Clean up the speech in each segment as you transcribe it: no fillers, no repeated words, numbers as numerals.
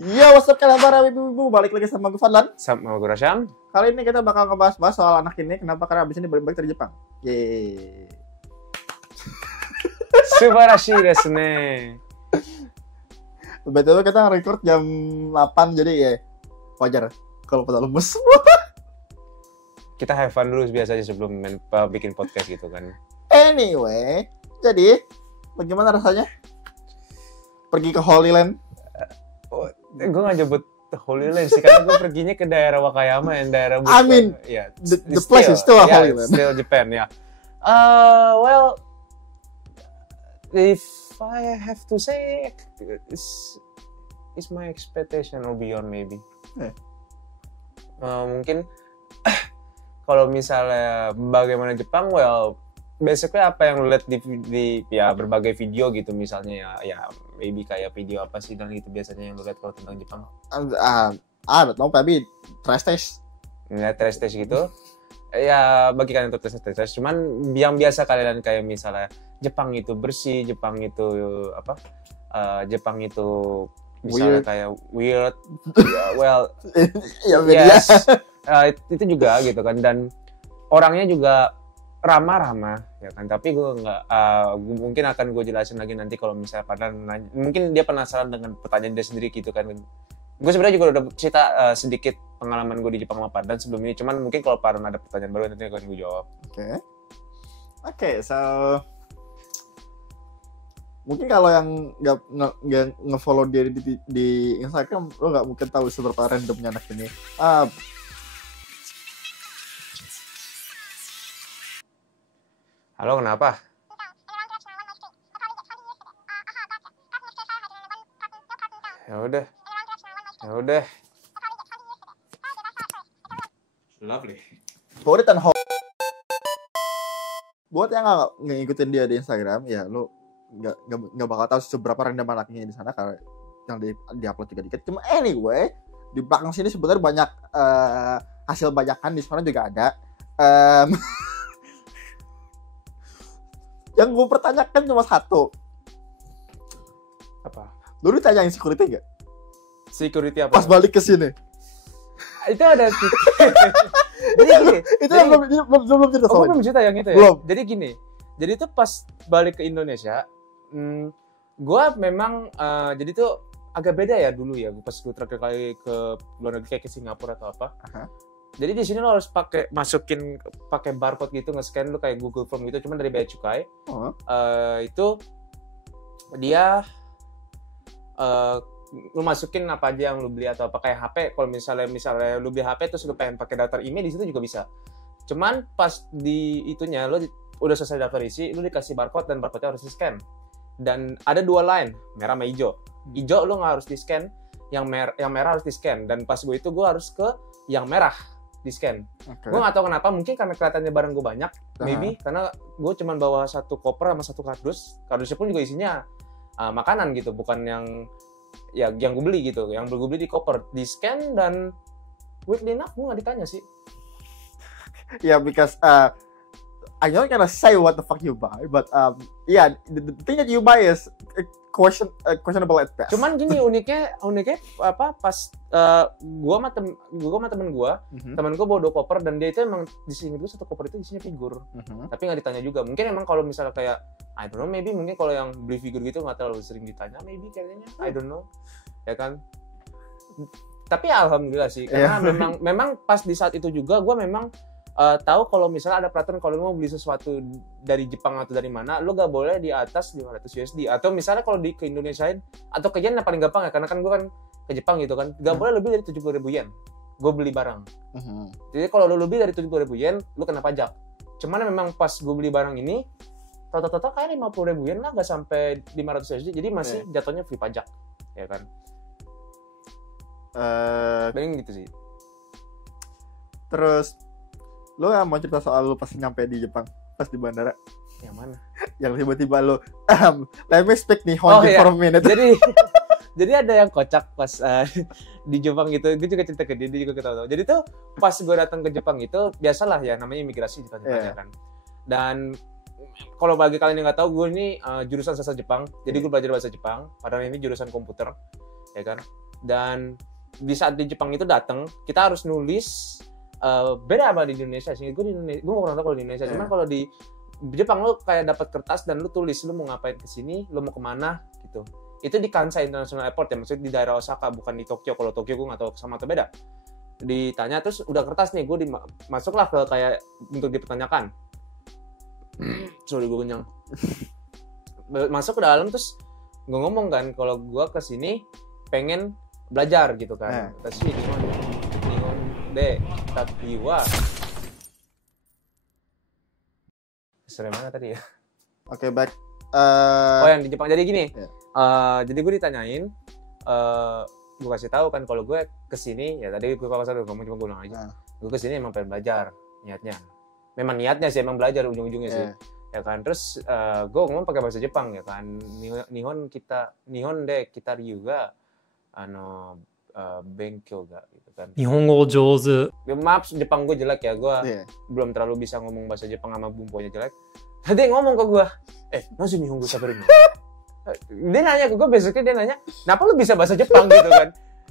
Iya, what's up kalian para ibu-ibu, balik lagi sama gue Fadlan. Sama gue Rasyam. Kali ini kita bakal ngebahas soal anak ini, kenapa karena abis ini balik dari Jepang. Yeay. Subarashi desu ne. Betul, kita nge-record jam 8, jadi ya wajar kalau pada lemes. Kita have fun dulu biasanya sebelum bikin podcast gitu kan. Anyway, jadi bagaimana rasanya pergi ke Holy Land? Gue gak nyebut Holy Land sih, karena gue perginya ke daerah Wakayama yang daerah I mean, yeah, the place is still a Holy Land. Still Japan, ya. Well, if I have to say, is my expectation or beyond maybe. Mungkin kalau misalnya bagaimana Jepang, well, basically apa yang lu lihat di ya berbagai video gitu misalnya ya maybe kayak video apa sih dan gitu biasanya yang lu lihat kalau tentang Jepang. I don't know, maybe trash taste. Ngeliat trash taste gitu. Ya bagi kalian untuk trash taste, cuman yang biasa kalian kayak misalnya Jepang itu bersih, Jepang itu apa? Jepang itu misalnya kayak weird. Well, yes. Itu juga gitu kan, dan orangnya juga ramah ya kan, tapi gue nggak mungkin akan gue jelasin lagi nanti kalau misalnya Padahal mungkin dia penasaran dengan pertanyaan dia sendiri gitu kan. Gue sebenarnya juga udah cerita sedikit pengalaman gue di Jepang sama Padahal sebelum ini, cuman mungkin kalau Padahal ada pertanyaan baru nanti akan gue jawab. Oke, so mungkin kalau yang nggak nge-follow dia di Instagram, lo nggak mungkin tahu seberapa randomnya anak ini. Halo, kenapa? Ya udah. Lovely. Buat yang nggak ngikutin dia di Instagram, ya lo nggak bakal tahu seberapa random anaknya di sana karena yang di-upload juga dikit. Cuma anyway, di belakang sini sebenarnya banyak hasil bajakan, di sana juga ada. Yang gue pertanyakan cuma satu. Apa? Lu ditanyain security nggak? Security apa? Pas balik ke sini. Itu ada. Jadi gini. Itu yang belum cerita soalnya. Belum cerita yang itu ya. Belum. Jadi gini. Jadi tuh pas balik ke Indonesia, gue memang jadi tuh agak beda ya dulu ya. Pas gue terakhir kali ke luar negeri kayak ke Singapura atau apa. Jadi di sini lo harus pakai barcode gitu, nge-scan lo kayak Google Form gitu, cuman dari bea cukai. Itu dia lu masukin apa aja yang lu beli atau apa kayak HP. Kalau misalnya lu beli HP terus lu pengen pakai daftar email, di situ juga bisa. Cuman pas di itunya lu udah selesai daftar isi, lu dikasih barcode dan barcode-nya harus di-scan. Dan ada dua line, merah sama hijau. Hijau lu nggak harus di-scan, yang merah harus di-scan. Dan pas gue harus ke yang merah di-scan. Gue nggak tahu kenapa, mungkin karena kelihatannya barang gue banyak, maybe karena gue cuma bawa satu koper sama satu kardusnya pun juga isinya makanan gitu, bukan yang gue beli gitu, yang gue beli di koper, di-scan, dan weirdly enough gue nggak ditanya sih. Yeah, because I don't gonna say what the fuck you buy, but the thing that you buy is questionable at best. Cuman gini uniknya apa pas gua sama temen gua, temen gua bawa 2 koper dan dia itu emang di sini dulu satu koper itu isinya figur. Tapi nggak ditanya juga. Mungkin emang kalau misalnya kayak I don't know, maybe mungkin kalau yang beli figur gitu nggak terlalu sering ditanya, maybe kayaknya I don't know, ya kan. Tapi alhamdulillah sih, karena memang pas di saat itu juga gua memang tahu kalau misalnya ada peraturan kalau lu mau beli sesuatu dari Jepang atau dari mana, lu gak boleh di atas 500 USD. Atau misalnya kalau ke Indonesiain atau ke yen yang paling gampang ya, karena kan gue kan ke Jepang gitu kan, gak boleh lebih dari 70.000 yen gue beli barang. Jadi kalau lu lebih dari 70.000 yen, lu kena pajak. Cuman memang pas gue beli barang ini, total kayak 50.000 yen lah, gak sampai 500 USD, jadi masih jatuhnya free pajak, ya kan. Paling gitu sih. Terus lo mau cerita soal lo pas nyampe di Jepang, pas di bandara? Yang mana? Yang tiba-tiba lo, let me speak Nihonji for a minute. Jadi ada yang kocak pas di Jepang gitu, gue juga cerita ke dia juga ketawa. Jadi tuh pas gue datang ke Jepang itu, biasalah ya namanya imigrasi ditanya kan. Dan kalau bagi kalian yang nggak tahu, gue ini jurusan sastra Jepang, jadi gue belajar bahasa Jepang. Padahal ini jurusan komputer, ya kan. Dan di saat di Jepang itu datang, kita harus nulis beda apa di Indonesia sih. Gue kurang tahu kalau di Indonesia. Cuman kalau di Jepang lo kayak dapat kertas dan lo tulis lo mau ngapain kesini, lo mau kemana gitu. Itu di Kansai International Airport ya, maksudnya di daerah Osaka, bukan di Tokyo. Kalau Tokyo gue nggak tahu sama atau beda. Ditanya terus udah kertas nih, gue masuklah ke kayak untuk dipertanyakan. Sorry gue kenyang. Masuk ke dalam terus gue ngomong kan kalau gue kesini pengen belajar gitu kan. Terus nihon de tapi wa. Sering mana tadi ya? Oke, baik. Oh yang di Jepang jadi gini. Jadi gue ditanyain, gue kasih tahu kan kalau gue kesini ya tadi gue kalau satu ngomong cuma gue bilang aja. Gue kesini emang pengen belajar niatnya. Memang niatnya sih emang belajar ujung-ujungnya sih. Ya kan terus gue ngomong pakai bahasa Jepang ya kan. Nihon de kita ryuga benkyou ga gitu kan. Nihongo jouzu. Ya, maaf Jepang gue jelek ya, gue belum terlalu bisa ngomong bahasa Jepang sama bumbunya jelek. Tadi ngomong ke gue, nasi Nihongo sabarin. Dia nanya ke gue, basically dia nanya, kenapa lu bisa bahasa Jepang gitu kan?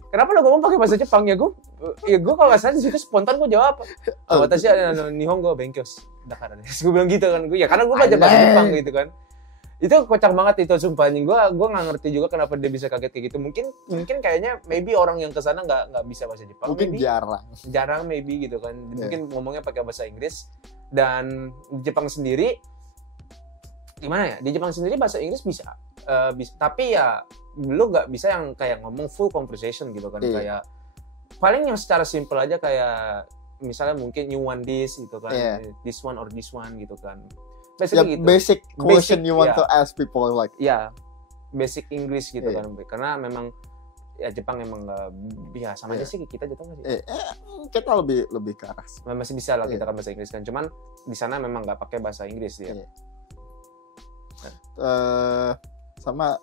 Kenapa lu ngomong pakai bahasa Jepang ya gue kalau nggak salah di situ spontan gue jawab, watashi Nihongo benkyou dakara ne. Gue bilang gitu kan, ya karena gue belajar bahasa Jepang gitu kan. Itu kocak banget itu sumpah anjing. Gue nggak ngerti juga kenapa dia bisa kaget kayak gitu. Mungkin kayaknya maybe orang yang kesana nggak bisa bahasa Jepang. Mungkin maybe. jarang Maybe gitu kan. Mungkin ngomongnya pakai bahasa Inggris. Dan di Jepang sendiri gimana ya? Di Jepang sendiri bahasa Inggris bisa, tapi ya lu nggak bisa yang kayak ngomong full conversation gitu kan. Kayak paling yang secara simple aja kayak misalnya mungkin you want this gitu kan, this one or this one gitu kan. Gitu. Basic question you want to ask people like. Basic English gitu kan. Karena memang ya Jepang emang nggak sama aja sih kita Jepang sih. Kita lebih ke arah. Masih bisa lah kita kan bahasa Inggris kan. Cuman di sana memang nggak pakai bahasa Inggris dia. Sama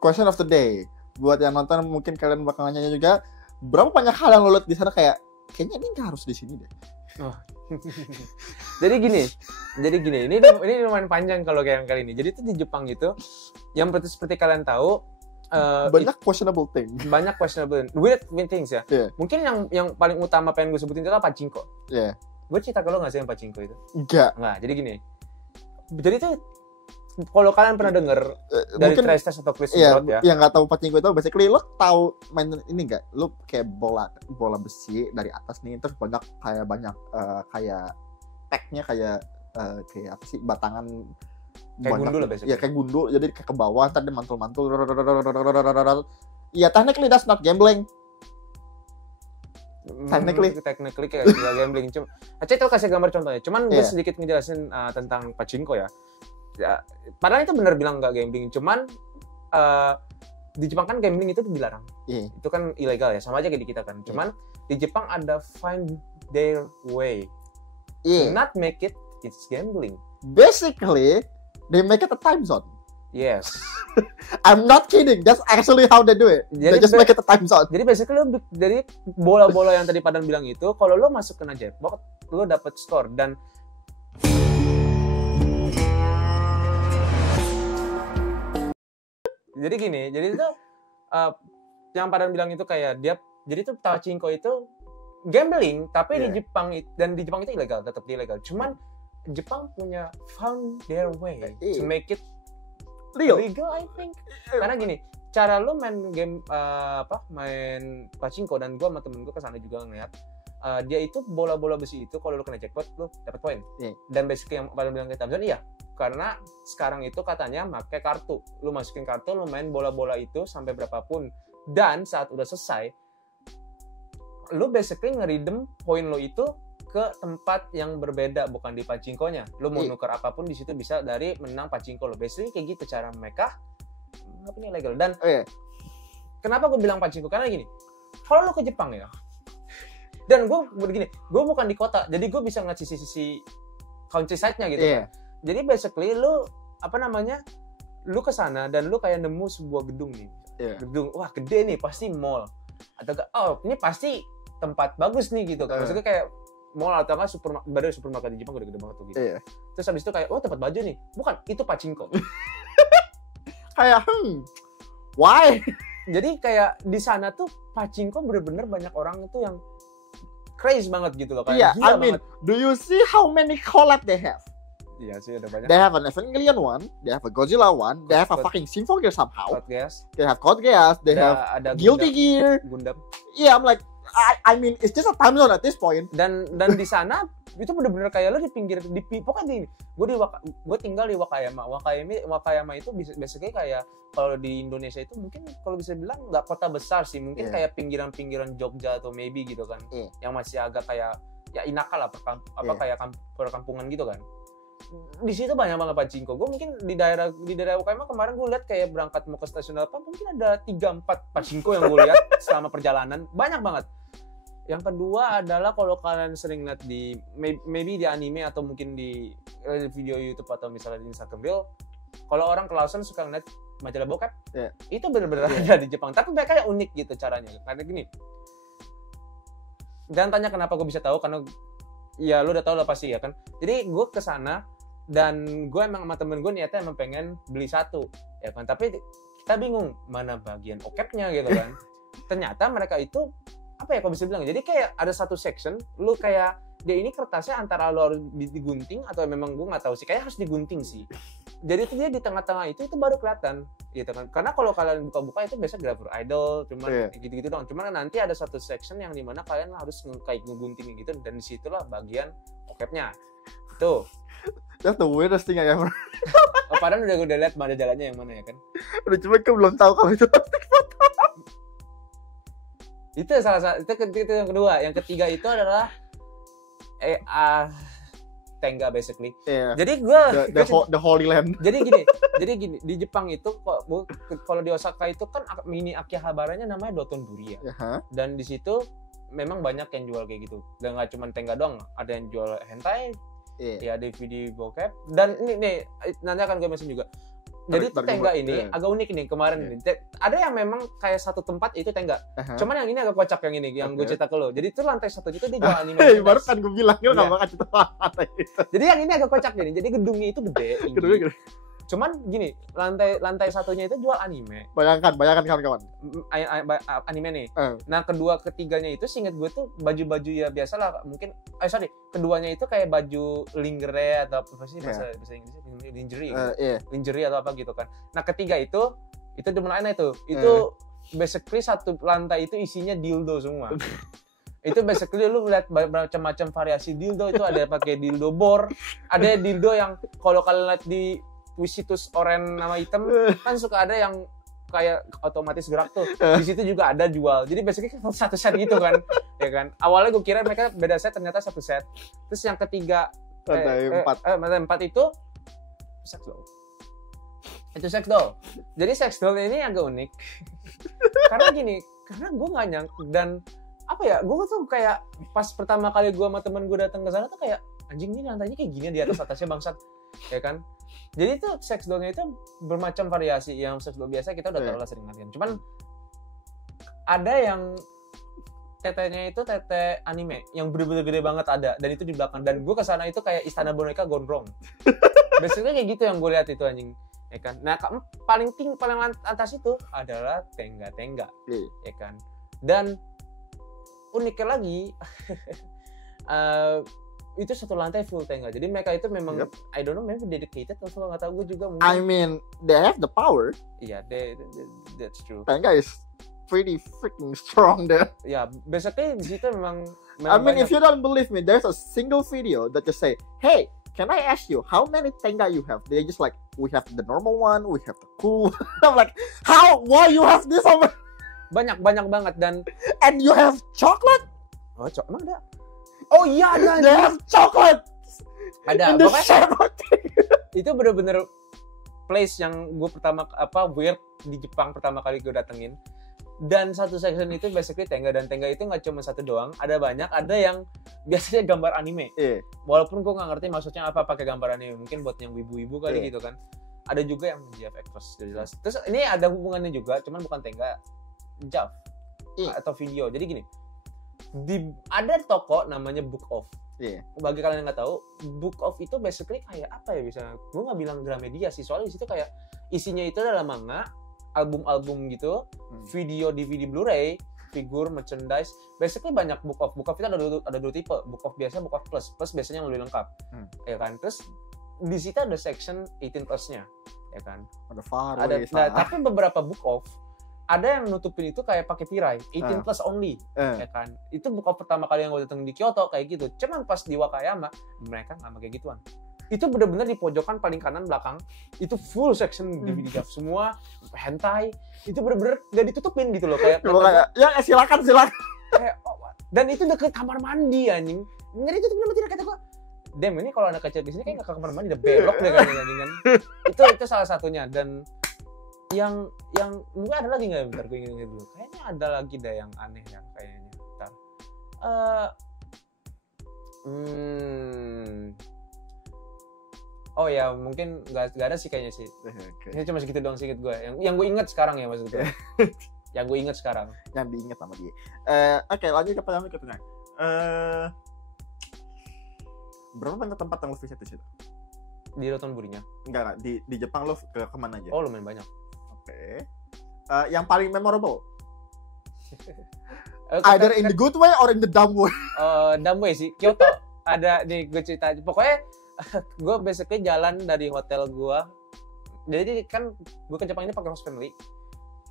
question of the day. Buat yang nonton mungkin kalian bakal nanya juga berapa banyak hal yang lo lihat di sana kayaknya ini nggak harus di sini deh. Jadi gini, ini lumayan panjang kalau kayak yang kali ini. Jadi itu di Jepang itu, yang seperti kalian tahu, banyak questionable thing. Banyak questionable, weird things ya. Mungkin yang paling utama pengen gue sebutin itu adalah pachinko. Gue cerita ke lo nggak sih yang pachinko itu? Enggak. Jadi gini, jadi itu kalau kalian pernah denger dari Trash Test atau Chris Road ya. Yang nggak tahu pachinko itu basically lo tahu main ini nggak? Lo kayak bola besi dari atas nih terus banyak kayak tagnya kayak apa sih batangan kayak gundul lah biasanya. Iya kayak gundul jadi kayak ke bawah ntar dia mantul. Iya technically that's not gambling. Technically kayak gambling. Cuma Aceh itu kasih gambar contohnya. Cuman gue sedikit ngejelasin tentang pachinko ya. Ya, padahal itu benar bilang nggak gambling, cuman di Jepang kan gambling itu dilarang, itu kan ilegal ya, sama aja kayak di kita kan. Cuman di Jepang ada find their way, not make it's gambling. Basically, they make it a time zone. Yes. I'm not kidding, that's actually how they do it. They just make it a time zone. Jadi basically dari bola-bola yang tadi Padan bilang itu, kalau lo masuk kena jackpot, lo dapet skor dan jadi gini, jadi itu yang Padan bilang itu kayak dia, jadi itu pachinko itu gambling, tapi di Jepang dan di Jepang itu ilegal, tetap ilegal. Cuman Jepang punya found their way to make it legal, I think. Karena gini, cara lo main game main pachinko dan gua sama temen gua kesana juga ngeliat, dia itu bola-bola besi itu kalau lo kena jackpot lo dapat poin. Dan basically yang Padan bilang ke Tamzon karena sekarang itu katanya pakai kartu. Lu masukin kartu, lu main bola-bola itu sampai berapapun. Dan saat udah selesai, lu basically ngeridem poin lo itu ke tempat yang berbeda, bukan di pachinko-nya. Lu mau nuker apapun di situ bisa dari menang pachinko lo. Basically kayak gitu cara mereka. Nggak punya legal. Dan kenapa gue bilang pachinko? Karena gini, kalau lu ke Jepang ya, dan gue begini, gue bukan di kota, jadi gue bisa ngeliat sisi-sisi countryside-nya gitu kan. Jadi basically lu lu kesana dan lu kayak nemu sebuah gedung nih. Gedung, wah gede nih, pasti mall. Atau ini pasti tempat bagus nih gitu kan. Maksudnya kayak mall atau apa supermarket di Jepang gede-gede banget tuh gitu. Terus habis itu kayak tempat baju nih. Bukan, itu pachinko. Kayak Why? Jadi kayak di sana tuh pachinko bener-bener banyak orang itu yang crazy banget gitu loh, kayak Yeah, gila I mean, banget. do you see how many collab they have? Iya sih ada banyak. They have an Evangelion one, they have a Godzilla one, they have a Code- fucking Symphogear somehow, Podcast. they have Code Geass, they have Ada Guilty Gear. Gundam. Yeah, I'm like, I mean, it's just a time zone at this point. Dan di sana itu bener-bener kayak lo di pinggir pokoknya gue tinggal di Wakayama itu basically kayak kalau di Indonesia itu mungkin kalau bisa bilang nggak kota besar sih, mungkin Yeah. kayak pinggiran Jogja atau maybe gitu kan, Yeah. yang masih agak kayak ya inaka lah Yeah. kayak perkampungan gitu kan. Di situ banyak banget pachinko. Gue mungkin di daerah Wakayama kemarin gue lihat kayak berangkat mau ke stasiun apa mungkin ada 3-4 pachinko yang gue lihat selama perjalanan, banyak banget. Yang kedua adalah kalau kalian sering lihat di maybe di anime atau mungkin di video YouTube atau misalnya di Instagram Reel, kalau orang ke Lawson suka ngeliat majalah bokep, Yeah. itu benar-benar ada di Jepang. Tapi mereka yang unik gitu caranya. Karena gini, jangan tanya kenapa gue bisa tahu, karena ya lu udah tahu lah pasti ya kan. Jadi gue ke sana dan gue emang sama temen gue niatnya emang pengen beli satu ya kan, tapi kita bingung mana bagian okepnya gitu kan. Ternyata mereka itu apa ya kalau bisa bilang, jadi kayak ada satu section lu kayak dia ini kertasnya antara lu harus digunting atau memang gue nggak tahu sih, kayak harus digunting sih. Jadi itu dia di tengah-tengah itu baru kelihatan gitu kan. Karena kalau kalian buka-buka itu biasa Graver Idol cuman gitu-gitu doang. Cuman nanti ada satu section yang dimana kalian harus kayak ngegunting gitu, dan disitulah bagian okepnya tuh. That's the weirdest thing I ever. Oh, padahal udah lihat mana jalannya yang mana ya kan. Udah cuma kan belum tahu kalau itu plastik foto. Itu salah satu, itu yang kedua. Yang ketiga itu adalah tengga basically. Yeah. Jadi gue The Holy Land. jadi gini di Jepang itu kalau di Osaka itu kan mini Akihabaranya namanya Dotonbori ya. Uh-huh. Dan di situ memang banyak yang jual kayak gitu. Dan nggak cuma tengga doang, ada yang jual hentai, ya DVD bokep. Dan ini nanti akan gue mention juga. Jadi itu tengga ini agak unik nih kemarin ini. Ada yang memang kayak satu tempat itu tengga. Uh-huh. Cuman yang ini agak kocak yang ini, yang gue cerita ke lo. Jadi itu lantai satu itu dia jual anime. Baru kan gue bilang lu nggak bakal cerita apa itu. Jadi yang ini agak kocak nih. Jadi gedungnya itu gede. Gede. Cuman gini, lantai satunya itu jual anime. Bayangkan kawan-kawan. Anime nih. Nah, kedua ketiganya itu seinget gue tuh baju-baju ya biasa lah, mungkin keduanya itu kayak baju lingerie atau apa sih bahasa Inggrisnya, lingerie gitu. Lingerie atau apa gitu kan. Nah, ketiga itu demen itu basically satu lantai itu isinya dildo semua. Itu basically lu lihat macam-macam variasi dildo, itu ada pakai dildo bor, ada dildo yang kalau kalian lihat di situs oranye nama hitam kan suka ada yang kayak otomatis gerak tuh. Di situ juga ada jual. Jadi basically satu set gitu kan. Ya kan. Awalnya gue kira mereka beda set, ternyata satu set. Terus yang ketiga lantai 4 itu sex doll. Itu sex doll. Jadi sex doll ini agak unik. Karena gue nggak nyangka, dan apa ya, gue tuh kayak pas pertama kali gue sama temen gue datang ke sana tuh kayak anjing, ini lantainya kayak gini di atasnya bangsat, ya kan. Jadi itu sex doll-nya itu bermacam variasi. Yang sex doll biasa kita udah tahu lah, sering ngeliat. Cuman ada yang tetenya itu tete anime yang bener-bener gede banget ada, dan itu di belakang. Dan gue kesana itu kayak istana boneka gondrong. Biasanya kayak gitu yang gue lihat itu anjing, ya kan. Nah, paling atas itu adalah tengga-tengga, ya kan. Dan uniknya lagi itu satu lantai full tengga. Jadi mereka itu memang I don't know, maybe dedicated atau nggak tahu, gue juga mungkin. I mean, they have the power. Iya, that's true. Tengga is pretty freaking strong there. Ya, basically di situ memang I mean, if you don't believe me, there's a single video that just say, "Hey, can I ask you how many tengga you have?" They just like, "We have the normal one, we have the cool." I'm like, "How? Why you have this over?" Banyak banget. Dan you have chocolate? Oh, emang ada? Oh iya ada. They have chocolate. Ada. Pokoknya itu bener-bener place yang gue weird di Jepang pertama kali gue datengin. Dan satu section itu basically tengga, dan tengga itu nggak cuma satu doang, ada banyak. Ada yang biasanya gambar anime. Walaupun gue nggak ngerti maksudnya apa pakai gambar anime, mungkin buat yang wibu-wibu kali gitu kan. Ada juga yang VFX jelas. Terus ini ada hubungannya juga, cuman bukan tengga, JAV atau video. Jadi gini, ada toko namanya Book Off. Bagi kalian yang nggak tahu, Book Off itu basically kayak apa ya, bisa gue nggak bilang Gramedia sih, soalnya di situ kayak isinya itu adalah manga album-album gitu, video DVD Blu-ray, figur, merchandise. Basically banyak book of itu ada dua tipe, book of biasa, book of plus biasanya yang lebih lengkap, ya kan. Terus di situ ada section 18 plus-nya, ya kan. Nah, tapi beberapa book of ada yang nutupin itu kayak pakai tirai 18 plus only, ya kan. Itu book of pertama kali yang gue datang di Kyoto kayak gitu. Cuman pas di Wakayama mereka nggak pakai gituan. Itu benar-benar di pojokan paling kanan belakang itu full section DVD semua hentai. Itu benar-benar nggak ditutupin gitu loh, kayak ya silakan kayak, dan itu deket kamar mandi anjing, nggak ditutupin sama tidak. Kata gua, damn, ini kalau anak kecil di sini kayak nggak ke kamar mandi, udah belok deh kan. Itu salah satunya. Dan yang mungkin ada lagi nggak, bentar gue ingat dulu, kayaknya ada lagi deh yang aneh yang kayaknya. Bentar. Oh ya, mungkin nggak ada sih kayaknya sih. Ini cuma segitu doang singkat gue. Yang gue ingat sekarang ya maksud gue. Yang gue ingat sekarang. Yang diingat sama dia. Oke, lanjut ke pertanyaan berikutnya. Berapa banyak tempat yang lo visit di situ? Di Rotonburinya? Enggak. Di Jepang lo ke kemana aja? Oh, lumayan banyak. Oke. Yang paling memorable? Either in the good way or in the dumb way? Dumb way sih. Kyoto. Ada nih, gue cerita. Pokoknya gue basically jalan dari hotel gue. Jadi kan gue ke Jepang ini pakai host family.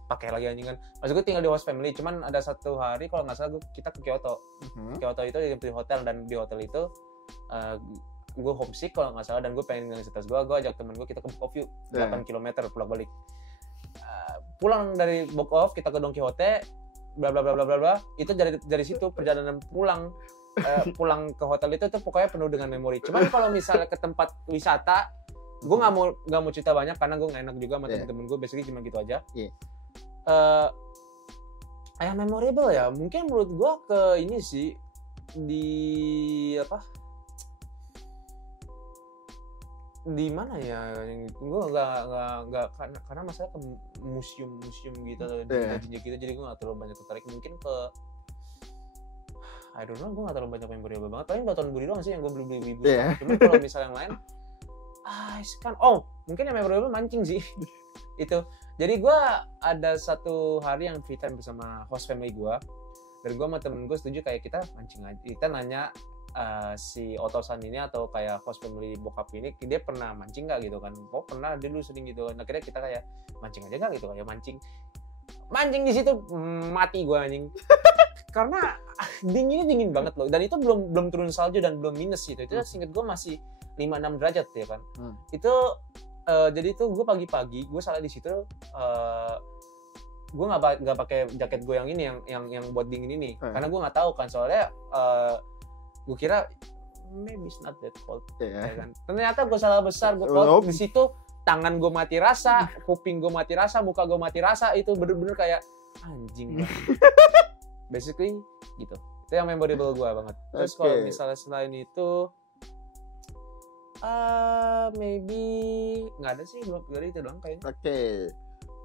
Pakai lagi anjing kan. Maksud gue tinggal di host family. Cuman ada satu hari kalau nggak salah kita ke Kyoto. Kyoto itu di hotel, dan di hotel itu gue homesick kalau nggak salah, dan gue pengen ngeliat tas gue ajak temen gue, kita ke Book of View 8 km pulang balik. Pulang dari Book of, kita ke Don Quixote, bla bla bla bla bla. Itu dari situ perjalanan pulang ke hotel itu tuh pokoknya penuh dengan memori. Cuman kalau misalnya ke tempat wisata, gue nggak mau cerita banyak karena gue nggak enak juga sama temen-temen gue. Basically cuma gitu aja. Yang memorable ya, mungkin menurut gue ke ini sih, di mana ya, gue nggak karena masalah ke museum gitu gitu, jadi gue nggak terlalu banyak tertarik. Mungkin ke I don't know, gue nggak terlalu banyak memorable banget. Paling Rotonburi doang sih yang gue beli. Cuman kalau misalnya yang lain, kan mungkin yang memorable mancing sih. Itu. Jadi gue ada satu hari yang free time bersama host family gue, dan gue sama temen gue setuju kayak kita mancing aja. Kita nanya si Otosan ini atau kayak host family bokap ini, dia pernah mancing nggak gitu kan? Oh pernah, dia dulu sering gitu. Nah akhirnya kita kayak mancing aja nggak gitu, kayak mancing di situ mati gue anjing. Karena dingin banget loh, dan itu belum turun salju dan belum minus gitu. Itu seinget gue masih 5-6 derajat ya kan. Itu jadi itu gue pagi-pagi gue salah di situ. Gue nggak pakai jaket gue yang ini yang buat dingin ini, karena gue nggak tahu kan, soalnya gue kira maybe it's not that cold, ya kan. Ternyata gue salah besar. Gue cold di situ, tangan gue mati rasa, kuping gue mati rasa, muka gue mati rasa. Itu bener-bener kayak anjing. Basically gitu. Itu yang memorable gue banget. Terus kalau misalnya selain itu maybe nggak ada sih, belum dari itu doang kayaknya.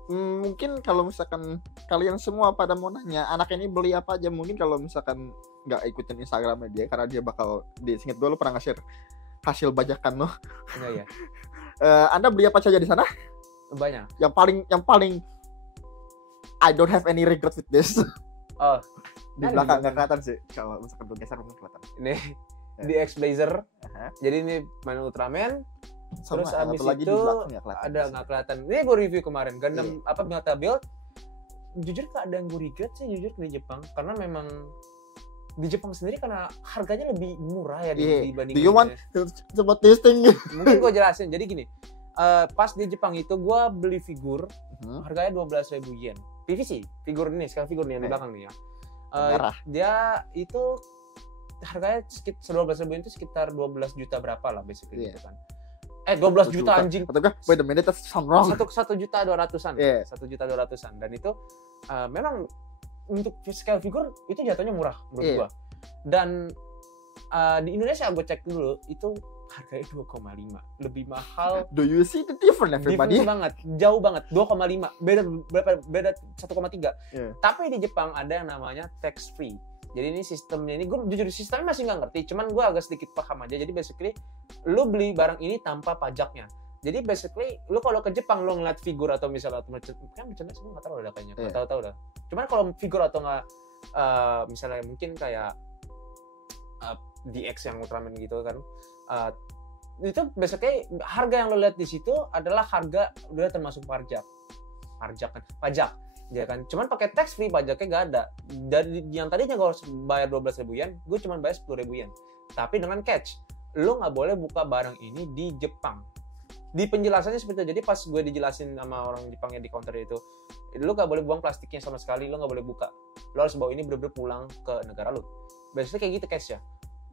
Mungkin kalau misalkan kalian semua pada mau nanya anak ini beli apa aja, mungkin kalau misalkan nggak ikutin Instagramnya dia, karena dia bakal disingkat gue, lo pernah nge-share hasil bajakan lo. Iya. Anda beli apa saja di sana? Banyak. Yang paling I don't have any regret with this. Di belakang nggak kelihatan sih, kalau misalkan gue geser mungkin kelihatan. Ini di X-Blazer. Jadi ini main Ultraman. Terus abis itu ada nggak kelihatan. Ini gue review kemarin Gundam Milta Build. Jujur keadaan gue regret sih di Jepang, karena memang di Jepang sendiri karena harganya lebih murah ya dibanding. Do you want coba testing? Mungkin gue jelasin. Jadi gini, pas di Jepang itu gue beli figur harganya 12.000 yen. PVC, figur ini, sekarang figur ini yang di belakang nih ya. Dia itu harganya sekitar 12.000 yen itu sekitar 12 juta berapa lah basically gitu kan. 12 juta anjing. Wait a minute, that's wrong. 1,2 juta 200-an. 1,200,000. Dan itu memang untuk scale figur itu jatuhnya murah menurut gua. Dan di Indonesia gue cek dulu itu harganya 2,5. Lebih mahal. Do you see the difference everybody? Different banget, jauh banget. 2,5. Beda 1,3. Tapi di Jepang ada yang namanya tax free. Jadi ini sistemnya ini, gue jujur sistemnya masih nggak ngerti, cuman gue agak sedikit paham aja. Jadi basically lu beli barang ini tanpa pajaknya. Jadi basically lu kalau ke Jepang lu ngeliat figur atau misalnya merchandise gue nggak tahu ada kayaknya, nggak tahu dah. Cuman kalau figur atau nggak misalnya mungkin kayak DX yang Ultraman gitu kan, itu basically harga yang lo lihat di situ adalah harga udah termasuk pajak ya kan. Cuman pakai tax free pajaknya nggak ada. Dari yang tadinya gue harus bayar 12.000 yen, gue cuma bayar 10.000 yen. Tapi dengan catch, lo nggak boleh buka barang ini di Jepang. Di penjelasannya seperti itu. Jadi pas gue dijelasin sama orang Jepangnya di counter itu, lo nggak boleh buang plastiknya sama sekali, lo nggak boleh buka. Lo harus bawa ini bener-bener pulang ke negara lo. Biasanya kayak gitu catch ya.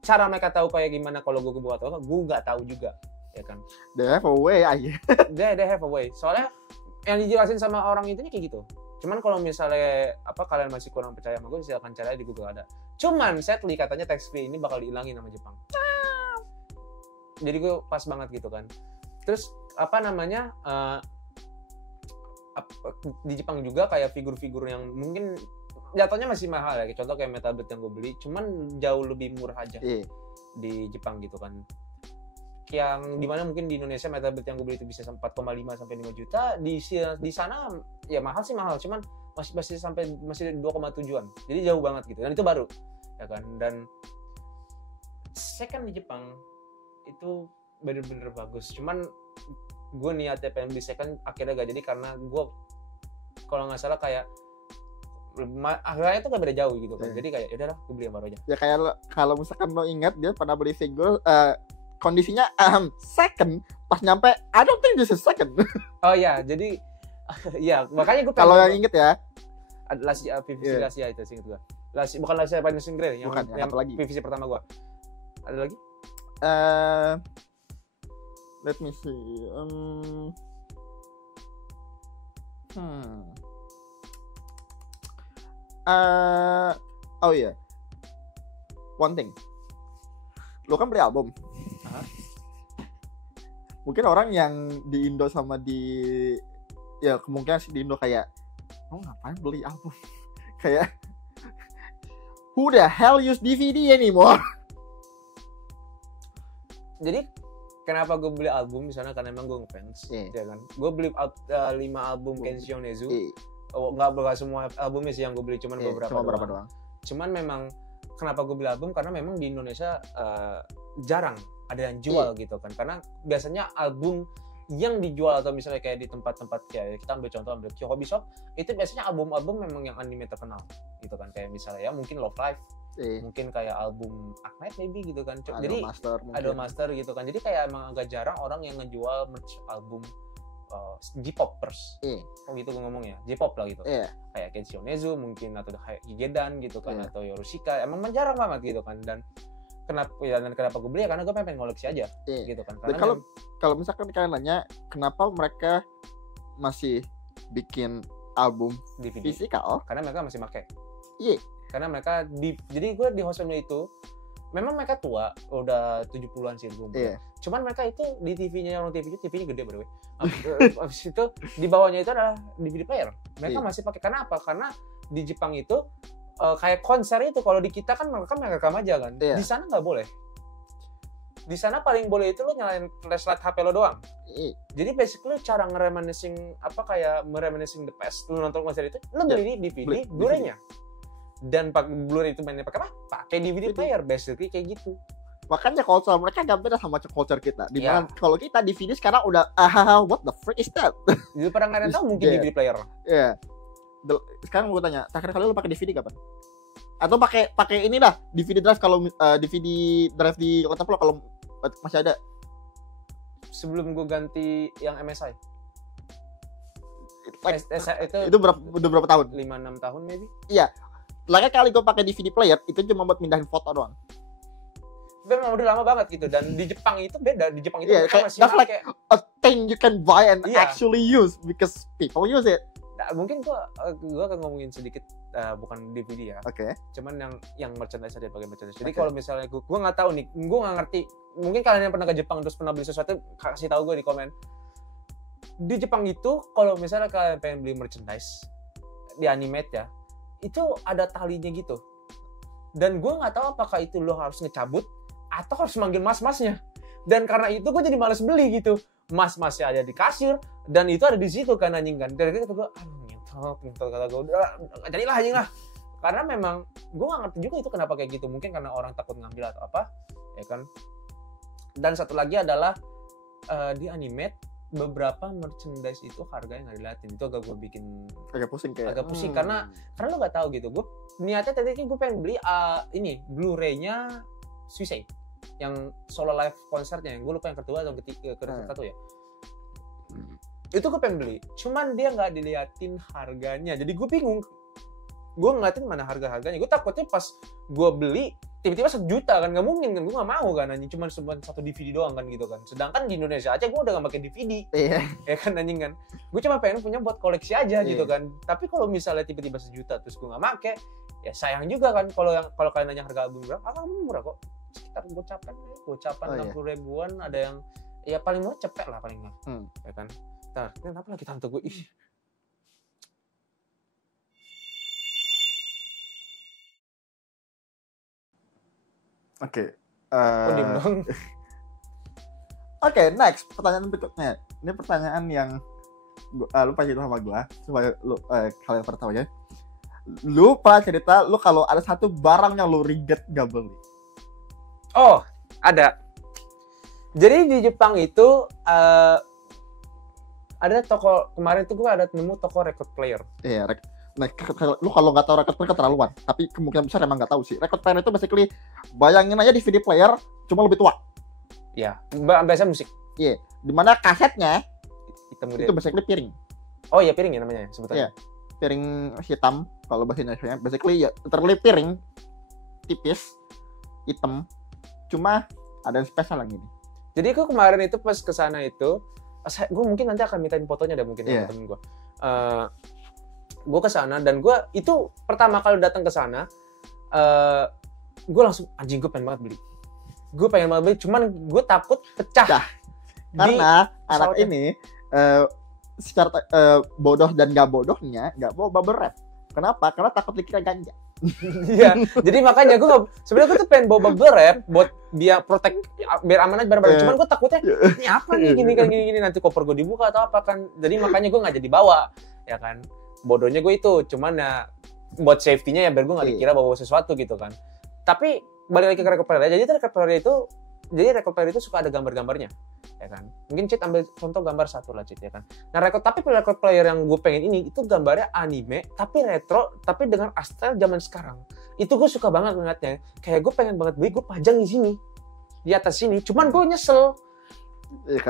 Cara mereka tahu kayak gimana kalau gue buat atau gue nggak tahu juga, ya kan. They have a way aja. They have a way. Soalnya yang dijelasin sama orang itu kayak gitu. Cuman kalau misalnya kalian masih kurang percaya sama gue, silakan cari di Google ada. Cuman sadly katanya tax free ini bakal dihilangin sama Jepang. Jadi gue pas banget gitu kan. Terus di Jepang juga kayak figur-figur yang mungkin jatuhnya masih mahal ya, contoh kayak Metal Blade yang gue beli, cuman jauh lebih murah aja di Jepang gitu kan. Yang dimana mungkin di Indonesia Metal Blade yang gue beli itu bisa 4,5 sampai 5 juta, di sana ya mahal, cuman masih sampai 2,7an, jadi jauh banget gitu, dan itu baru ya kan. Dan second di Jepang itu bener-bener bagus, cuman gue niatnya pengen beli second akhirnya gak jadi karena gue kalau nggak salah kayak harganya tuh gak beda jauh gitu kan. Jadi kayak udahlah gue beli yang baru aja. Ya kayak kalau misalkan lo ingat dia pernah beli figur kondisinya second, pas nyampe I don't think this is second. Oh iya, jadi ya makanya gue kalau yang inget ya PVC Lasia itu sih gue. Bukan Lasia Finishing Grade yang PVC pertama gue. Ada lagi? Let me see. Oh iya, one thing, lo kan beli album. Mungkin orang yang di Indo sama ya kemungkinan sih di Indo kayak, ngapain beli album? Kayak, who the hell use DVD anymore? Jadi kenapa gue beli album di sana karena emang gue ngefans, ya kan? Gue beli 5 album Kenshi Yonezu. Nggak semua albumnya sih yang gue beli, cuman beberapa doang. Cuman memang kenapa gue beli album karena memang di Indonesia jarang ada yang jual gitu kan, karena biasanya album yang dijual atau misalnya kayak di tempat-tempat kayak kita ambil Hobby Shop itu biasanya album-album memang yang anime terkenal gitu kan, kayak misalnya ya mungkin Love Live, mungkin kayak album Aknet maybe gitu kan. Jadi ada master gitu kan, jadi kayak emang agak jarang orang yang ngejual merch album J-popers, gitu gue ngomongnya, J-pop lah gitu, kayak Kenshi Yonezu mungkin atau Higedan gitu kan, atau Yorushika, emang jarang banget gitu kan. Dan kenapa gue beli ya karena gue pengen ngoleksi aja, gitu kan. Karena kalau misalkan kalian nanya kenapa mereka masih bikin album DVD fisikal, karena mereka masih pakai, karena mereka jadi gue di hostelnya itu memang mereka tua, udah 70-an sih gue. Cuman mereka itu di TV-nya gede by the way. Abis itu di bawahnya itu adalah DVD player. Mereka masih pakai. Kenapa? Karena di Jepang itu kayak konser itu kalau di kita kan mereka rekam aja kan. Di sana nggak boleh. Di sana paling boleh itu lo nyalain flashlight HP lo doang. Jadi basically cara ngereminiscing the past. Lo nonton konser itu, lo beli DVD Blu-ray-nya. Dan Blu-ray itu mainnya pakai apa? Pakai DVD player, basically kayak gitu. Makanya culture mereka gak beda sama culture kita. Dimana kalau kita DVD sekarang udah what the frick is that? Jadi pada nggak ada tahu mungkin DVD player. Sekarang gue tanya, terakhir kali lu pakai DVD kapan? Atau pakai ini dah DVD drive, kalau DVD drive di laptop lo kalau masih ada. Sebelum gue ganti yang MSI. Itu udah berapa tahun? 5-6 tahun maybe. Iya. Terakhir kali gue pakai DVD player itu cuma buat mindahin foto doang. Memang udah lama banget gitu. Dan di Jepang itu beda. Di Jepang itu mereka masih that's like a thing you can buy and actually use because people use it. Nah, mungkin gua akan ngomongin sedikit bukan DVD ya. Cuman yang merchandise aja, pakai merchandise. Jadi kalau misalnya gua nggak tahu nih, gua nggak ngerti. Mungkin kalian yang pernah ke Jepang terus pernah beli sesuatu, kasih tahu gue di komen. Di Jepang itu kalau misalnya kalian pengen beli merchandise di Animate ya, itu ada talinya gitu. Dan gue nggak tahu apakah itu lo harus ngecabut atau harus manggil mas-masnya. Dan karena itu gue jadi males beli gitu. mas-masnya ada di kasir dan itu ada di situ kan anjing kan. Dari itu gue ngentot kata gue udah jadilah anjing lah. Karena memang gue nggak ngerti juga itu kenapa kayak gitu. Mungkin karena orang takut ngambil atau apa, ya kan. Dan satu lagi adalah di animate beberapa merchandise itu harganya nggak diliatin. Itu agak gue bikin agak pusing karena lo nggak tahu gitu. Gue niatnya tadi gue pengen beli ini Blu-ray-nya Suicide yang solo live konsernya, yang gue lupa yang kedua atau ketiga satu ya. Itu gue pengen beli, cuman dia nggak diliatin harganya. Jadi gue bingung. Gue ngeliatin mana harganya. Gue takutnya pas gue beli tiba-tiba 1 juta kan, nggak mungkin kan. Gue nggak mau kan anjing, cuma satu DVD doang kan gitu kan. Sedangkan di Indonesia aja gue udah nggak pakai DVD, ya kan anjing kan. Gue cuma pengen punya buat koleksi aja gitu kan. Tapi kalau misalnya tiba-tiba 1 juta terus gue nggak make, ya sayang juga kan. Kalau kalian nanya harga album berapa, album murah kok. Sekitar gocapan 60 ribuan, ada yang ya paling murah cepet lah paling nggak, ya kan. Ntar kenapa lagi tante gue Oke. diem dong. Oke, next pertanyaan berikutnya. Ini pertanyaan yang lu pasti cerita sama gue, supaya lu kalian pernah tahu ya. Lu pernah cerita lu kalau ada satu barang yang lu regret gak beli? Oh, ada. Jadi di Jepang itu ada toko, kemarin tuh gue ada nemu toko record player. Iya, nah, lu kalau nggak tahu record player keterlaluan, tapi kemungkinan besar emang nggak tahu sih. Record player itu basically bayangin aja DVD player cuma lebih tua. Iya, biasa musik. Iya, dimana kasetnya hitam itu basically piring. Oh iya, piring ya namanya sebetulnya. Iya, piring hitam kalau bahasa Indonesia. Basically ya literally piring tipis hitam, cuma ada yang spesial lagi nih. Jadi aku kemarin itu pas kesana itu, gue mungkin nanti akan mintain fotonya deh mungkin sama temen gue. Gue kesana dan gue itu pertama kali datang ke sana, gue langsung anjing gue pengen banget beli. Cuman gue takut pecah. Karena anak ini secara bodoh dan gak bodohnya gak bawa bubble wrap. Kenapa? Karena takut dikira ganja. Iya, jadi makanya gue sebenarnya gue tuh pengen bawa bubble wrap buat biar biar aman aja barang-barang. Cuman gue takutnya ini apa nih gini nanti koper gue dibuka atau apa kan. Jadi makanya gue nggak jadi bawa, ya kan. Bodohnya gue itu, cuman ya buat safety-nya ya biar gue nggak dikira bawa sesuatu gitu kan. Tapi balik lagi ke record player. Jadi record player itu suka ada gambar-gambarnya, ya kan. Mungkin Cid ambil contoh gambar satu lah Cid, ya kan. Nah record player yang gue pengen ini itu gambarnya anime tapi retro tapi dengan style zaman sekarang. Itu gue suka banget ngeliatnya. Kayak gue pengen banget beli, gue pajang di sini di atas sini. Cuman gue nyesel.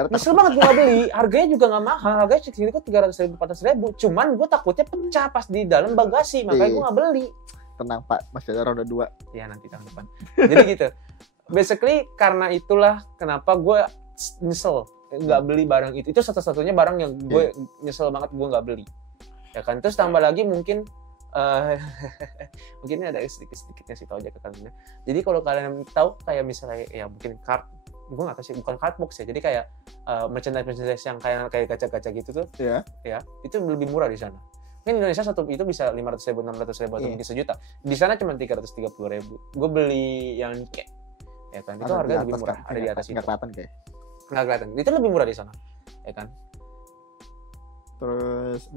Nyesel banget gue gak beli. Harganya juga gak mahal. Harganya segini kok 300.000, 400.000. Cuman gue takutnya pecah pas di dalam bagasi. Makanya gue gak beli. Tenang Pak, masih ada roda 2. Ya nanti tahun depan. Jadi gitu. Basically karena itulah kenapa gue nyesel nggak beli barang itu. Itu satu-satunya barang yang gue nyesel banget gue nggak beli, ya kan. Terus tambah lagi mungkin mungkin ini ada sedikit sih tahu aja ke kalian. Jadi kalau kalian tahu kayak misalnya ya mungkin card, gue nggak tahu sih, bukan card box ya. Jadi kayak merchandise yang kayak gacha-gacha gitu tuh, ya itu lebih murah di sana. Mungkin Indonesia satu itu bisa 500.000, 600.000 atau mungkin 1 juta. Di sana cuma 330.000. Gue beli yang kayak, ya kan, itu harga lebih murah, ada di atas itu. Nggak kelihatan kayak. Nggak kelihatan, itu lebih murah di sana, ya kan. Terus,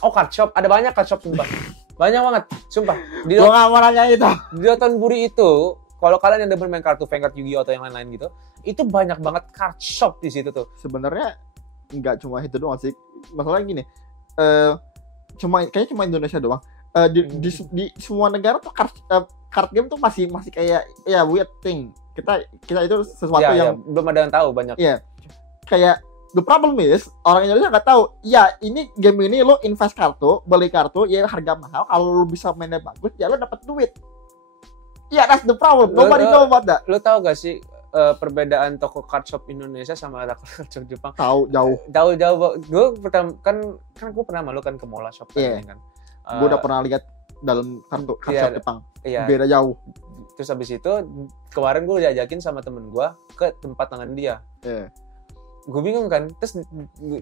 card shop, ada banyak card shop sumpah, banyak banget, sumpah. Gue nggak mau nanya itu. Di Dotonbori itu, kalau kalian yang demen main kartu Vanguard, Yu-Gi-Oh atau yang lain-lain gitu, itu banyak banget card shop di situ tuh. Sebenarnya nggak cuma itu doang sih, masalahnya gini, kayaknya cuma Indonesia doang. Di semua negara tuh card game tuh masih kayak ya weird thing. Kita itu sesuatu yang belum ada yang tahu banyak. Iya. Kayak the problem is orang Indonesia nggak tahu. Ya ini game ini lo invest kartu, beli kartu, ya harga mahal. Kalau lo bisa mainnya bagus, ya lo dapat duit. Ya that's the problem. Nobody know about that. Lo tahu gak sih perbedaan toko card shop Indonesia sama toko card shop Jepang? Tahu jauh. Gue pertama kan gue pernah malu kan ke Mola Shop kan. Gue udah pernah lihat dalam kartu card shop Jepang. Iya. Beda jauh. Terus habis itu kemarin gue diajakin sama temen gue ke tempat tangan dia. Gue bingung kan, terus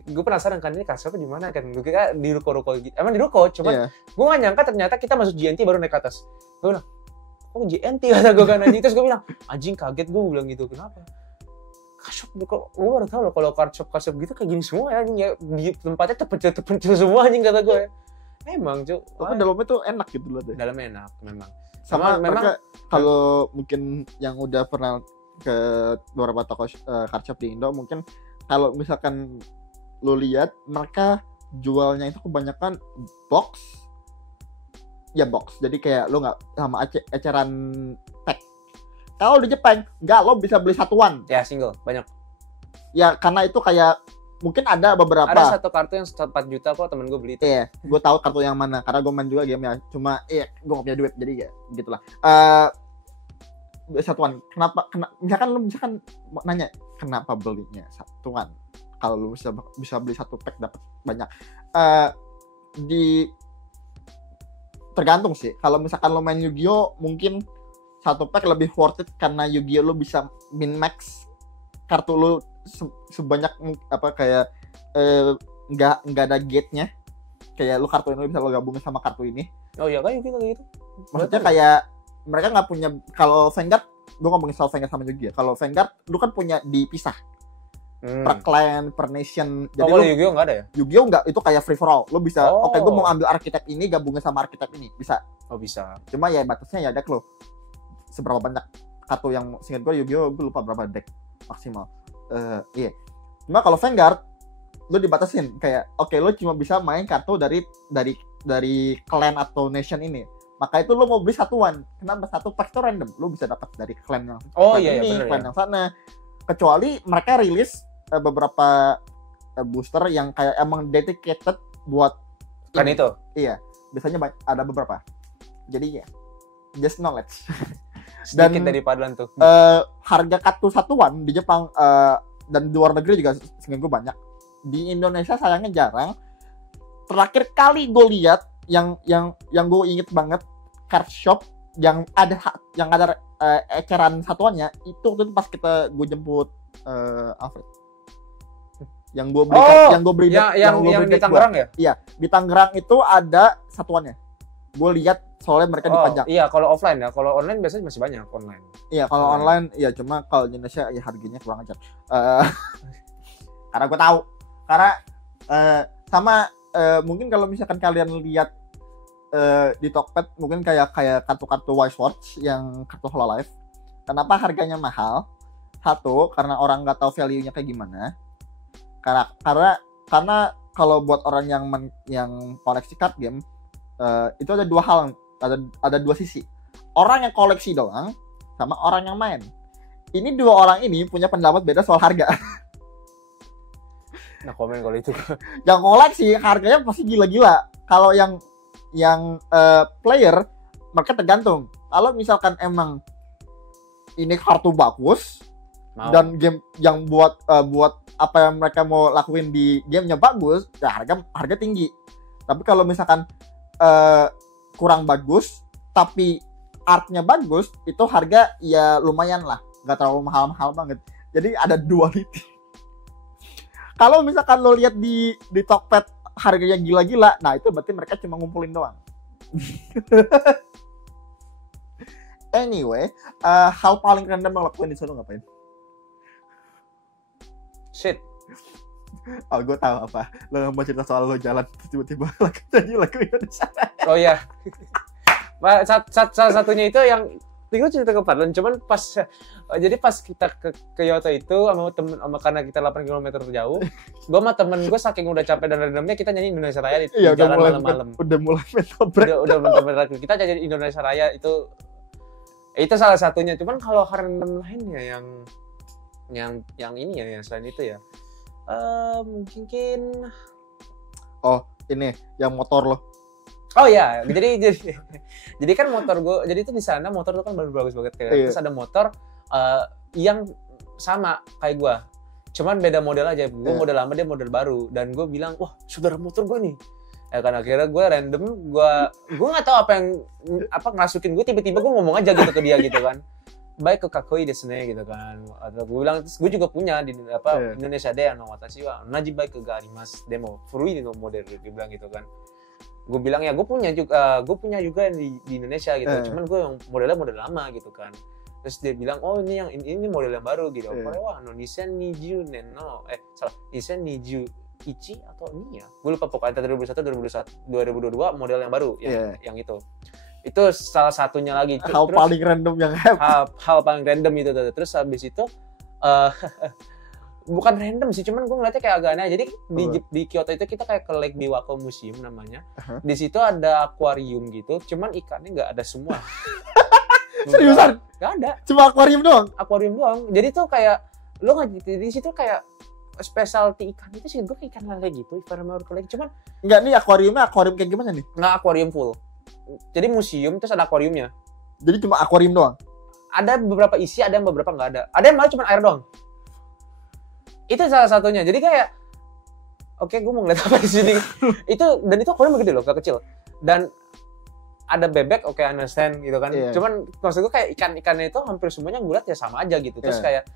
gue penasaran kan ini kasarnya di mana kan. Gue kira di ruko-ruko gitu. Emang di ruko, cuman gue gak nyangka ternyata kita masuk GNT baru naik ke atas. Gue bilang, GNT kata gue kan anjing. Terus gue bilang, anjing kaget gue bilang gitu. Kenapa? card shop gue baru tahu loh kalau card shop gitu kayak gini semua ya, di tempatnya terpencil semua anjing kata gue. Emang cuy, tapi dalamnya tuh enak gitu loh deh. Dalamnya enak memang. Sama mereka kalau mungkin yang udah pernah ke beberapa toko card shop di Indo, mungkin kalau misalkan lo lihat mereka jualnya itu kebanyakan box. Jadi kayak lo nggak sama eceran pack. Kalau di Jepang nggak, lo bisa beli satuan. Ya single banyak. Ya karena itu kayak mungkin ada beberapa. Ada satu kartu yang 4 juta kok, temen gue beli itu. Iya, gue tahu kartu yang mana karena gue main juga game ya. Cuma gue nggak punya duit jadi ya gitulah. Satuan. Misalkan lo nanya kenapa belinya satuan? Kalau lo bisa beli satu pack dapat banyak. Tergantung sih. Kalau misalkan lo main Yu-Gi-Oh mungkin satu pack lebih worth it karena Yu-Gi-Oh lo bisa min max kartu lo sebanyak kayak nggak ada gate-nya. Kayak lo kartu ini lo bisa lo gabungin sama kartu ini. Oh iya kayak gitu. Maksudnya kayak mereka nggak punya, kalau Vanguard, gue ngomongin soal Vanguard sama Yu-Gi-Oh. Kalau Vanguard lo kan punya dipisah. Per clan, per nation. Jadi kalau Yu-Gi-Oh nggak ada ya? Yu-Gi-Oh nggak, itu kayak free for all. Lo bisa, oke gue mau ambil archetype ini gabungin sama archetype ini, bisa. Oh bisa. Cuma ya batasnya ya deck lo. Seberapa banyak kartu yang seingat gue Yu-Gi-Oh, gue lupa berapa deck maksimal. Iya. Cuma kalau Vanguard lo dibatasin kayak oke, lo cuma bisa main kartu dari clan atau nation ini. Maka itu lo mau beli satuan. Kenapa satu pack itu random? Lo bisa dapat dari clan yang ini, clan yang sana. Kecuali mereka rilis beberapa booster yang kayak emang dedicated buat kan itu. Iya, biasanya ada beberapa. Jadi ya, just knowledge. Sedikit dari paduan tuh. Harga kartu satuan di Jepang dan di luar negeri juga seminggu banyak. Di Indonesia sayangnya jarang. Terakhir kali gue lihat yang gue inget banget card shop yang ada eceran satuannya itu pas gue jemput Alfred. Yang gue beli yang di Tangerang ya? Iya, di Tangerang itu ada satuannya. Gue lihat soalnya mereka dipajang. Iya, kalau offline ya. Kalau online biasanya masih banyak online. Iya, kalau online ya, cuma kalau di Indonesia ya harganya kurang ajar. Karena gue tahu. Karena sama mungkin kalau misalkan kalian lihat di Tokped mungkin kayak kartu-kartu Wise Watch yang kartu Hololive. Kenapa harganya mahal? Satu, karena orang nggak tahu value-nya kayak gimana. Karena kalau buat orang yang koleksi card game, itu ada dua hal, ada dua sisi. Orang yang koleksi doang sama orang yang main. Ini dua orang ini punya pendapat beda soal harga. Nah, komen kalau itu. Yang koleksi harganya pasti gila-gila. Kalau yang player, mereka tergantung. Kalau misalkan emang ini kartu bagus dan game yang buat apa yang mereka mau lakuin di gamenya bagus, ya harga tinggi. Tapi kalau misalkan kurang bagus tapi artnya bagus, itu harga ya lumayan lah, nggak terlalu mahal-mahal banget. Jadi ada duality. Kalau misalkan lo lihat di Tokped harganya gila-gila, nah itu berarti mereka cuma ngumpulin doang. Anyway, hal paling random yang lo lakuin di sana ngapain? Shit. Oh, gue tahu apa. Lo mau cerita soal lo jalan tiba-tiba lagu Indonesia. Oh iya. Salah satunya itu yang gue cerita ke Padlan, cuman pas kita ke Kyoto itu sama karena kita 8 km jauh, gue sama temen gue saking udah capek dan rendamnya kita nyanyi Indonesia Raya di jalan malam-malam. Udah mulai mental break. Udah mental break. Kita nyanyi Indonesia Raya itu salah satunya. Cuman kalau random lainnya yang ini ya, yang selain itu ya, mungkin ini yang motor lo. Oh ya, jadi kan motor gue, jadi itu di sana motor tuh kan bagus banget kayak. Terus ada motor yang sama kayak gue, cuman beda model aja. Gue model lama, dia model baru, dan gue bilang, wah saudara motor gue nih. Ya kan akhirnya gue random, gue nggak tahu apa ngerasukin gue, tiba-tiba gue ngomong aja gitu ke dia gitu kan. Baik ke kakoi desu ne gitu kan. Atau gue bilang, gue juga punya di Indonesia deh, watashi wa onaji bike ga arimasu demo furui no model, dia bilang gitu kan. Gue bilang ya gue punya juga di Indonesia gitu, cuman gue yang model lama gitu kan. Terus dia bilang, oh ini model yang baru gitu. Iya. Korewa no Niju Neno salah Niju Ichi atau Nia. Gue lupa pokoknya 2021 2022 model yang baru yang itu. Itu salah satunya lagi. Hal paling random yang hal paling random itu. Terus habis itu bukan random sih, cuman gue ngeliatnya kayak agak aneh. Jadi di Kyoto itu kita kayak ke Lake Biwako Museum namanya. Di situ ada akuarium gitu, cuman ikannya nggak ada semua. Seriusan? Nggak ada. Cuma akuarium doang? Akuarium doang. Jadi tuh kayak lo nggak di situ kayak specialty ikan itu sih, gue ikan lele gitu, ikan lele. Cuman nggak, nih akuariumnya akuarium kayak gimana nih? Nggak akuarium full. Jadi museum terus ada akuariumnya. Jadi cuma akuarium doang? Ada beberapa isi, ada yang beberapa nggak ada. Ada yang malah cuma air doang. Itu salah satunya. Jadi kayak, oke, gue mau ngeliat apa di sini. itu akuarium gede loh, gak kecil. Dan ada bebek, oke, understand gitu kan. Yeah. Cuman maksud gue kayak ikan-ikannya itu hampir semuanya gue liat ya sama aja gitu. Terus kayak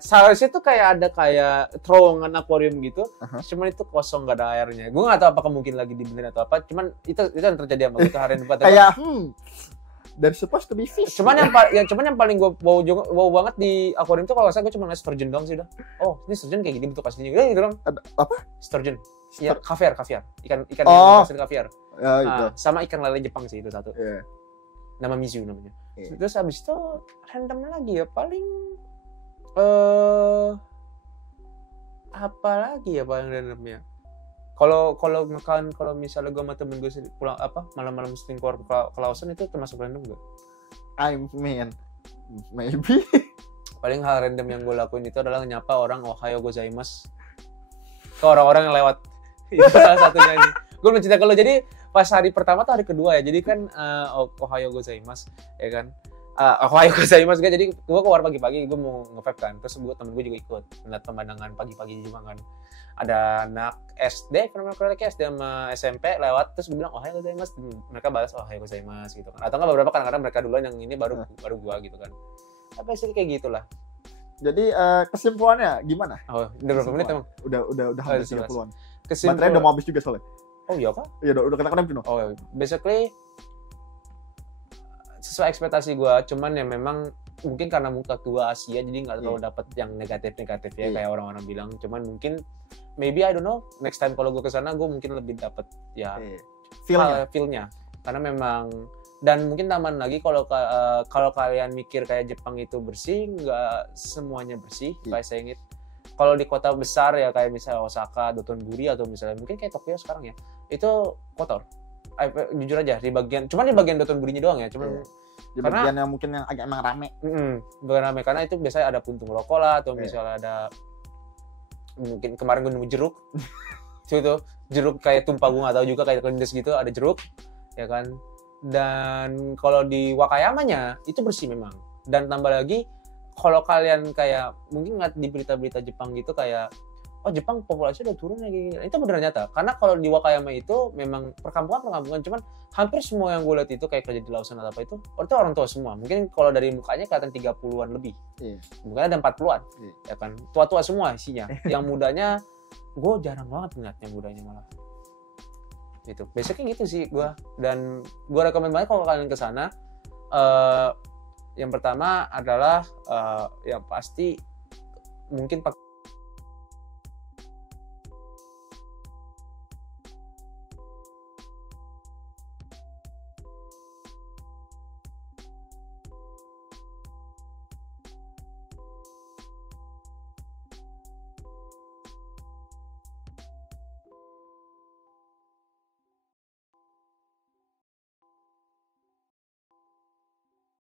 seharusnya tuh kayak ada kayak terowongan akuarium gitu. Cuman itu kosong, gak ada airnya. Gue gak tahu apakah mungkin lagi dibenerin atau apa. Cuman itu yang terjadi sama gue tuh hari ini. Kayak they're supposed to be fish. Cuman yang paling gue wow banget di akuarium tuh kalau nggak salah gue cuma ngeliat sturgeon doang sih udah. Oh, ini sturgeon kayak gini bentuk aslinya gitu dong. Apa? Sturgeon. Iya, kaviar. Ikan yang hasil kaviar. Ya, itu. Sama ikan lele Jepang sih itu satu. Yeah. Nama Mizu namanya. Yeah. Terus habis itu random lagi ya paling apa lagi ya paling randomnya. Kalau misalnya gue sama temen gue pulang malam-malam sering keluar ke Lawson itu termasuk random gak? I mean maybe. Paling hal random yang gue lakuin itu adalah nyapa orang Ohayo gozaimasu ke orang-orang yang lewat. Itu salah satunya ini. Gue mau cerita ke lo, jadi pas hari pertama atau hari kedua ya, jadi kan Ohayo gozaimasu ya kan. Ohayo gozaimasu kan, jadi gue keluar pagi-pagi, gue mau nge-vape kan, terus temen gue juga ikut ngeliat pemandangan pagi-pagi juga kan. Ada anak SD, pernah SD sama SMP lewat, terus gue bilang Ohayo gozaimasu, mereka balas Ohayo gozaimasu gitu kan. Atau enggak beberapa kadang-kadang mereka duluan yang ini baru gue gitu kan. Apa sih kayak gitulah. Jadi kesimpulannya gimana? Oh, udah berapa menit emang? Udah hampir 30-an. Kesimpulan. Baterai udah mau habis juga soalnya. Oh iya kah? Iya, udah kena penuh. Oh, basically sesuai ekspektasi gue, cuman ya memang mungkin karena muka tua Asia jadi nggak terlalu dapat yang negatif ya kayak orang-orang bilang. Cuman mungkin maybe I don't know, next time kalau gue kesana gue mungkin lebih dapat ya feel-nya. Karena memang, dan mungkin tambahan lagi kalau kalian mikir kayak Jepang itu bersih, nggak semuanya bersih kayak saya ingat. Kalau di kota besar ya kayak misalnya Osaka, Dotonbori atau misalnya mungkin kayak Tokyo sekarang ya, itu kotor. Jujur aja di bagian Dotonborinya doang ya, cuman di bagian yang mungkin yang agak emang rame. Bukan rame karena itu biasanya ada puntung rokok lah atau misalnya ada mungkin kemarin gue nemu jeruk. Itu jeruk kayak tumpah, gue nggak tahu juga kayak kelindes gitu, ada jeruk ya kan. Dan kalau di Wakayamanya itu bersih memang. Dan tambah lagi kalau kalian kayak mungkin nggak di berita-berita Jepang gitu kayak Jepang populasi udah turun lagi, itu benar nyata. Karena kalau di Wakayama itu memang perkampungan, cuman hampir semua yang gue lihat itu kayak kerja di Lawson atau apa itu orang tua semua. Mungkin kalau dari mukanya kelihatan 30-an lebih. Mungkin ada 40-an. Ya kan, tua-tua semua isinya. Yang mudanya gue jarang banget ngeliat yang mudanya malah. Gitu. Basicnya gitu sih gue. Dan gue rekomen banget kalau kalian ke sana. Yang pertama adalah yang pasti mungkin pakai